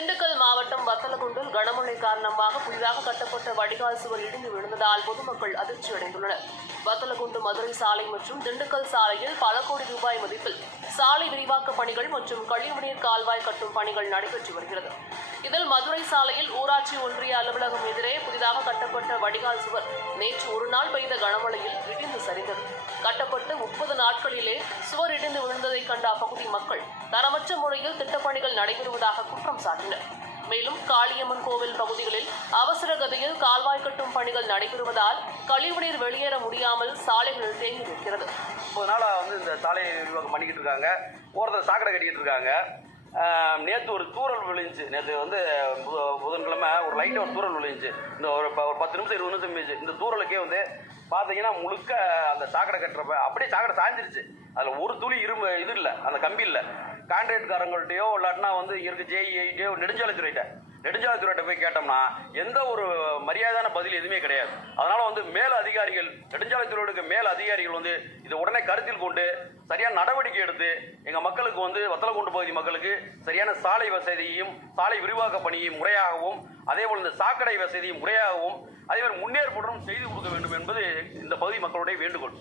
திண்டுக்கல் மாவட்டம் வத்தலகுண்டில் கனமழை காரணமாக புதிதாக கட்டப்பட்ட வடிகால் சுவர் இடிந்து விழுந்ததால் பொதுமக்கள் அதிர்ச்சி அடைந்துள்ளனர். வத்தலகுண்டு மதுரை சாலை மற்றும் திண்டுக்கல் சாலையில் பல கோடி ரூபாய் மதிப்பில் சாலை விரிவாக்க பணிகள் மற்றும் கழிவுநீர் கால்வாய் கட்டும் பணிகள் நடைபெற்று வருகிறது. இதில் மதுரை சாலையில் ஊராட்சி ஒன்றிய அலுவலகம் எதிரே புதிதாக கட்டப்பட்ட வடிகால் சுவர் நேற்று ஒரு நாள் பெய்த கனமழையில் நாட்களிலே சுவர் இடிந்து விழுந்ததை கண்ட அப்பகுதி மக்கள் தரமற்ற முறையில் திட்டப்பணிகள் நடைபெறுவதாக குற்றம் சாட்டினர். மேலும் காளியம்மன் கோவில் பகுதிகளில் அவசர கதியில் கால்வாய் கட்டும் பணிகள் நடைபெறுவதால் கழிவுநீர் வெளியேற முடியாமல் சாலைகள் தேங்கி நிற்கிறது. முப்பது நாளாக வந்து இந்த சாலை நிர்வாகம் பண்ணிக்கிட்டு இருக்காங்க. ஓரத்தில் சாக்கடை கட்டிக்கிட்டு இருக்காங்க. நேற்று ஒரு தூறல் விழுந்துச்சு. நேற்று வந்து புதன்கிழமை ஒரு லைட்டாக ஒரு தூறல் விழுந்துச்சு. இந்த ஒரு ப- ஒரு பத்து நிமிஷம் இருபது நிமிஷம் இருந்துச்சு இந்த தூரலுக்கே வந்து பார்த்தீங்கன்னா முழுக்க அந்த சாக்கடை கட்டுறப்ப அப்படியே சாக்கடை சாஞ்சிருச்சு. அதில் ஒரு துளி இரும்பு இது இல்லை அந்த கம்பி இல்லை. கான்ட்ராக்ட்காரங்கள்ட்டையோ இல்லாட்டினா வந்து இங்கே இருக்க ஜேஇஐட்டையோ நெடுஞ்சாலைத்துறையிட்ட. நெடுஞ்சாலைத்துறையிட்ட போய் கேட்டோம்னா எந்த ஒரு மரியாதையான பதில் எதுவுமே கிடையாது. அதனால் வந்து மேல் அதிகாரிகள் நெடுஞ்சாலைத்துறையோட மேல் அதிகாரிகள் வந்து இதை உடனே கருத்தில் கொண்டு சரியான நடவடிக்கை எடுத்து எங்கள் மக்களுக்கு வந்து வத்தலகுண்டு பகுதி மக்களுக்கு சரியான சாலை வசதியையும் சாலை விரிவாக்க பணியும் முறையாகவும் அதேபோல் இந்த சாக்கடை வசதியும் முறையாகவும் அதேமாதிரி முன்னேற்புடன் செய்து கொடுக்க வேண்டும் என்பது இந்த பகுதி மக்களுடைய வேண்டுகோள்.